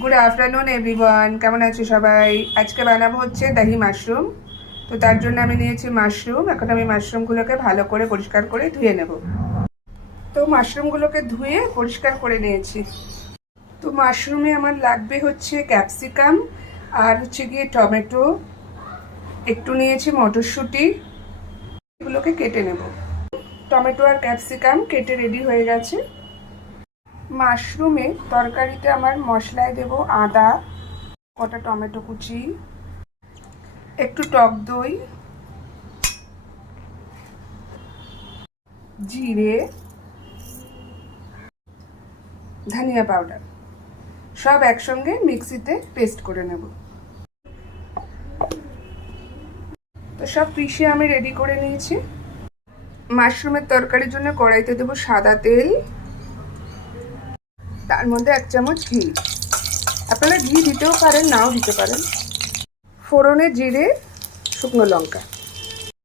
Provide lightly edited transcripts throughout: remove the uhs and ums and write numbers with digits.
Good afternoon everyone, কেমন আছো সবাই? আজকে বানাবো হচ্ছে দহি মাশরুম। তো তার জন্য আমি নিয়েছি মাশরুম। এখন আমি মাশরুমগুলোকে ভালো করে পরিষ্কার করে ধুয়ে নেব। তো মাশরুমগুলোকে ধুয়ে পরিষ্কার করে নিয়েছি। তো মাশরুমে আমার লাগবে হচ্ছে ক্যাপসিকাম আর হচ্ছে গিয়ে টমেটো, একটু নিয়েছি মটরশুঁটি, এগুলোকে কেটে নেব। টমেটো আর ক্যাপসিকাম কেটে রেডি হয়ে গেছে। মাশরুমে তরকারিতে আমার মশলায় দেব আদা, কটা টমেটো কুচি, একটু টক দই, জিরে, ধনিয়া পাউডার, সব একসঙ্গে মিক্সিতে পেস্ট করে নেব। তো সব পিষে আমি রেডি করে নিয়েছি। মাশরুমের তরকারির জন্য কড়াইতে দেব সাদা তেল, তার মধ্যে 1 চামচ ঘি। আপনারা ঘি দিতেও পারেন, নাও দিতে পারেন। ফোড়নে জিরে, শুকনো লঙ্কা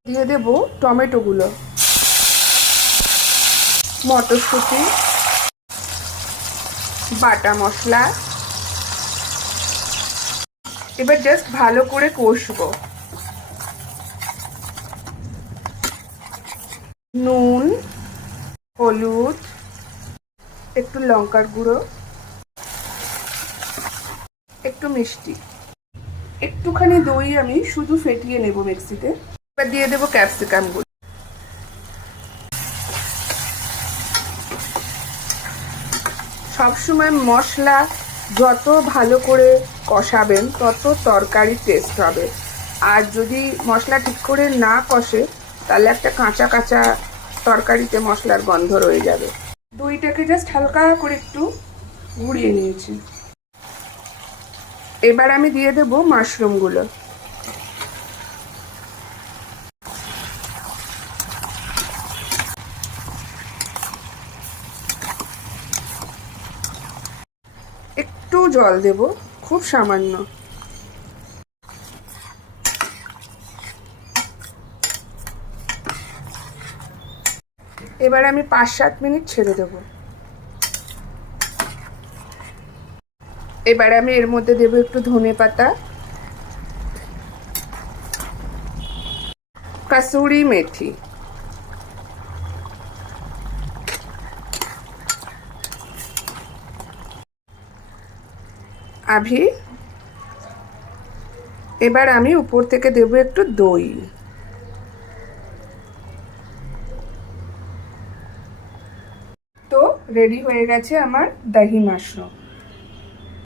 দিয়ে দেব টমেটোগুলো, মটরশুঁটি, বাটা মশলা। এবার জাস্ট ভালো করে কষবো। নুন, হলুদ, একটু লঙ্কার গুঁড়ো, একটু মিষ্টি, একটুখানি দই আমি শুধু ফেটিয়ে নেব মিক্সিতে। এবার দিয়ে দেবো ক্যাপসিকামগুলো। সবসময় মশলা যত ভালো করে কষাবেন তত তরকারি টেস্ট হবে। আর যদি মশলা ঠিক করে না কষে তাহলে একটা কাঁচা কাঁচা তরকারিতে মশলার গন্ধ রয়ে যাবে। দইটাকে জাস্ট হালকা করে একটু গুঁড়িয়ে নিয়েছি। এবার আমি দিয়ে দেবো মাশরুমগুলো। একটু জল দেব, খুব সামান্য। এবার আমি 5-7 মিনিট ছেড়ে দেব। এবার আমি এর মধ্যে দেব একটু ধনেপাতা, কাসুরি মেথি, আভি। এবার আমি উপর থেকে দেব একটু দই। তো রেডি হয়ে গেছে আমার দহি মাশরুম।